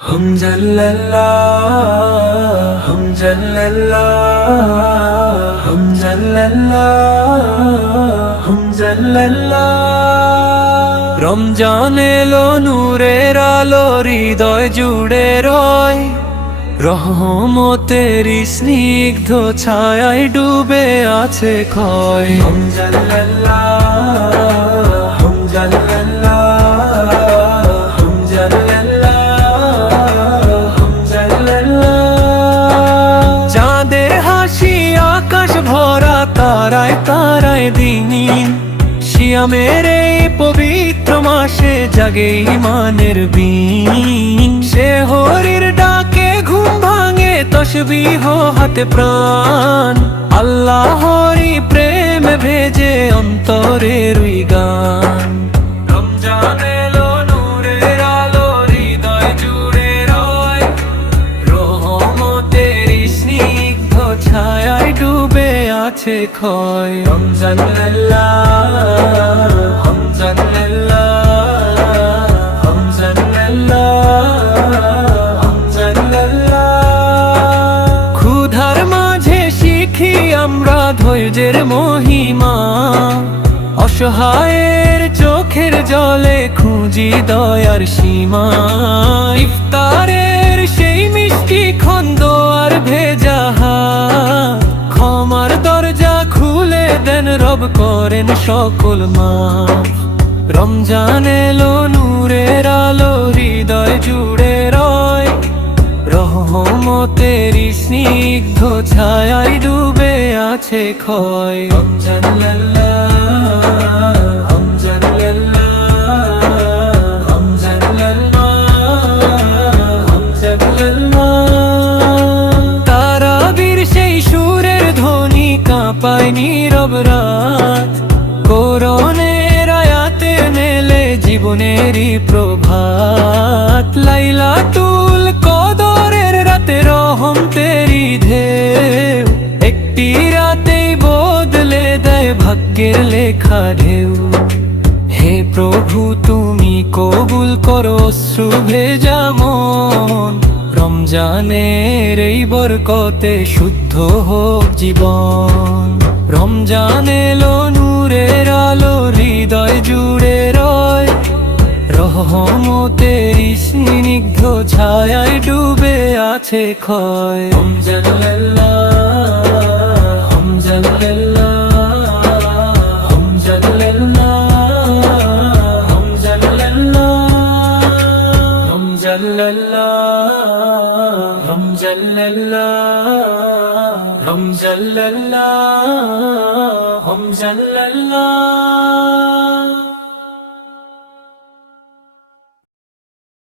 हम जल्लल्लाह हम जल्लल्लाह हम जल्लल्लाह हम जल्लल्लाह রমজান এলো নূরের আলো হৃদয় জুড়ে রয় রহমতের স্নিগ্ধ ছায়ায় ডুবে আছে ক্ষয় हम जल्लल्लाह हम जल्लल्लाह हम जल्लल्लाह চাঁদের হাসি আকাশ ভরা তারায় তারায় দিন শিয়ামের এই পবিত্র মাসে জাগে ঈমানের বিন সেহরির ডাকে ঘুম ভাঙে তসবিহ হাতে প্রাণ আল্লাহরই প্রেম ভেজে অন্তরের ওই গান রমজান এলো নূরের আলো হৃদয় জুড়ে রয় রহমতের স্নিগ্ধ ছায়ায় ডুবে আছে ক্ষয় রমজান ক্ষুধার মাঝে শিখি আমরা ধৈর্যের মহিমা অসহায়ের চোখের জলে খুঁজি দয়ার সীমা ইফতারের সেই মিষ্টি খন্দ আর ভেজা হাত ক্ষমার দরজা খুলে দেন রব করেন সকল মাফ রমজান এলো নূরের আলো হৃদয় জুড়ে রয় রহমতের স্নিগ্ধ ছায়ায় ডুবে আছে ক্ষয় তারাবীর সেই সুরের ধ্বনি কাঁপায় নীরব রাত কোরআনের আয়াতে মেলে জীবনেরই প্রভাত লাইলাতুল কদরের রাতে রহমতেরই ঢেউ একটি রাতেই বদলে দেয় ভাগ্যের লেখা ঢেউ হে প্রভু তুমি কবুল করো অশ্রু ভেজা মন রমজানের এই বরকতে শুদ্ধ হোক জীবন রমজান এলো নূরের আলো হৃদয় জুড়ে রয় রহমতের স্নিগ্ধ ছায়ায় ডুবে আছে ক্ষয় हम जल्लल्लाह हम जल्लल्लाह हम जल्लल्लाह हम जल्लल्लाह हम जल्लल्लाह हम जल्लल्लाह हम जल्लल्लाह हम जल्लल्लाह